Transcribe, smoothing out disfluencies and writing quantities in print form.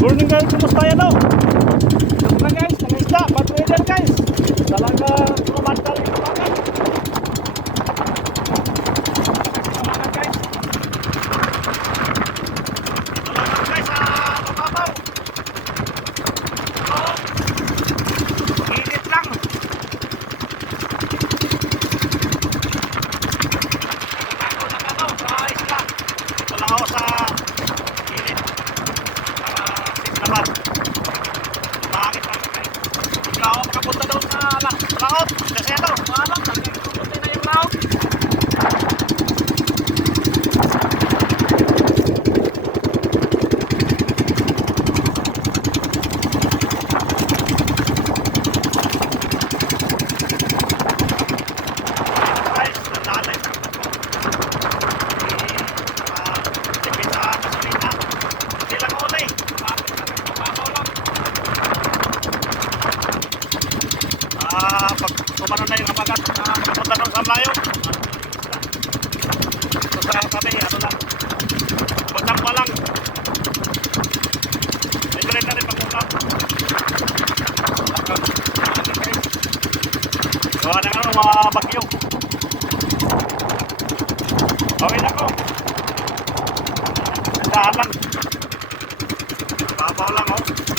Morning guys, kumusta yan o? Ito na guys, mga isda, bad weather guys. Talaga tumatal yung tumakan. Tumakan guys. Tumakan guys sa tumabaw. Init lang. Nakataw sa isla. Ito lang ako sa init. Naman. Bakit lang guys? Hindi ako makapunta daw sa laot. Kasi ito, maalam. Talagang pupunta na yung laot. Guys, nalalim. Tipid sa gasolina. Hindi lang uli. Pag kumano na yung habagat makapunta ng Samlayo ito sa tabi, ano lang butang pa lang may galit na rin pag-ulam gawa na nga mga bagyo gawin ako dahan lang babaw lang oh.